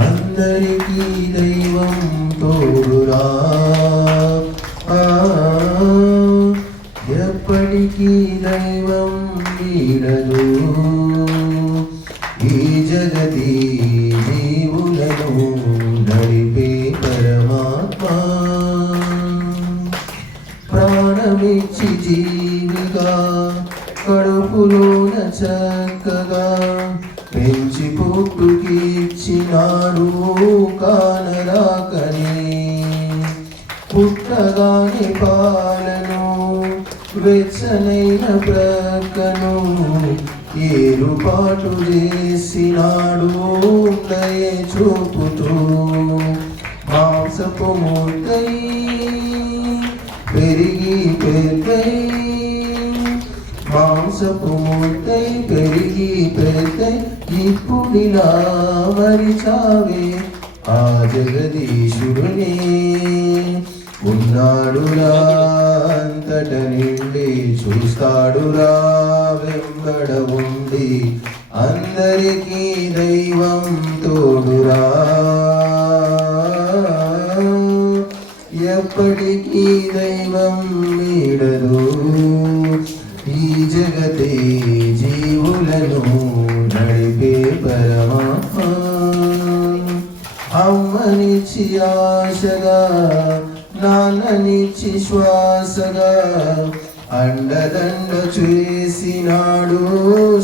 అందరికీ దైవం తోడురా, ఎప్పటికీ దైవం వీడదు. ఈ జగతి జీవులను నడిపే పరమాత్మ, ప్రాణమిచ్చి జీవిగా కడుపులోన చక్కగా పెంచి పుట్టుకిచ్చినాడు కానరాకనే. పుట్టగానే పాలను వెచ్చనైన ప్రక్కను ఏరుపాటు చేసినాడు దయ చూపుతూ. మాంసపు ముద్దై పెరిగి పెద్దై, మాంసపు ముద్దై పెరిగి పెద్దై ఇప్పుడిలా మరిచావే ఆ జగదీశుడునే. ఉన్నాడురా అంతట నిండి, చూస్తాడురా వెంబడ ఉండి. అందరికీ దైవం తోడురా, ఎప్పటికీ దైవం వీడదు. ఈ జగతే జీవులను నడిపే పరమాత్మ, అమ్మనిచ్చి ఆశగా నాన్ననిచ్చి శ్వాసగా అండదండ చేసినాడు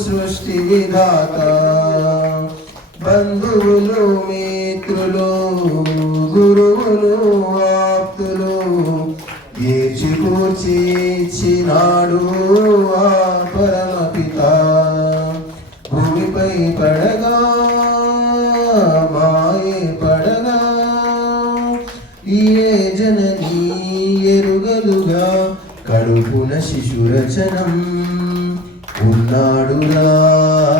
సృష్టి విధాత. బంధువులు మిత్రులు గురువులు ఆప్తులు ఏచి కూర్చి ఇచ్చినాడు ఆ పరమపిత. భూమిపై పడగా మాయే పడగా ఏ జననీ ఎరుగలుగా కడుపున శిశురచనం. ఉన్నాడురా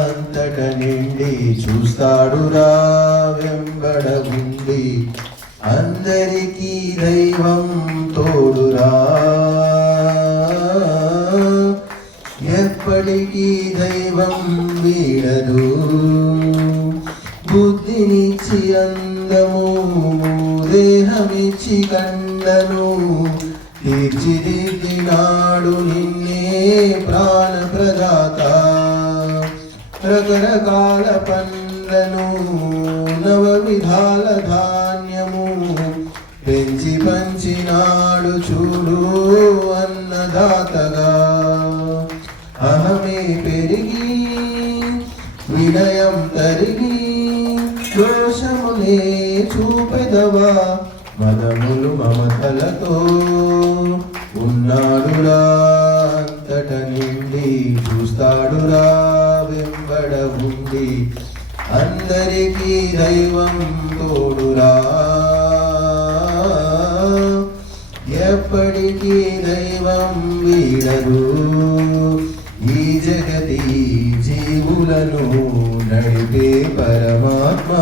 అంతట నిండి, చూస్తాడురా వెంబడ ఉండి. అందరికీ దైవం తోడురా, ఎప్పటికీ దైవం వీడదు. బుద్ధినిచ్చి అందము, దేహమిచ్చి కండను తీర్చిదిద్దినాడు నిన్నే ప్రాణ ప్రదాత. రకరకాల పండ్లను నవ విధాల ధాన్యము పెంచి పంచినాడు చూడు అన్నదాతగా. అహమే పెరిగి వినయం తరిగి దోషములే చూపెదవా మదములు మమతలతో. ఉన్నాడురా అంతట నిండి, చూస్తాడురా వెంబడ ఉండి. అందరికీ దైవం తోడురా, ఎప్పటికీ దైవం వీడదు. ఈ జగతి జీవులను నడిపే పరమాత్మ.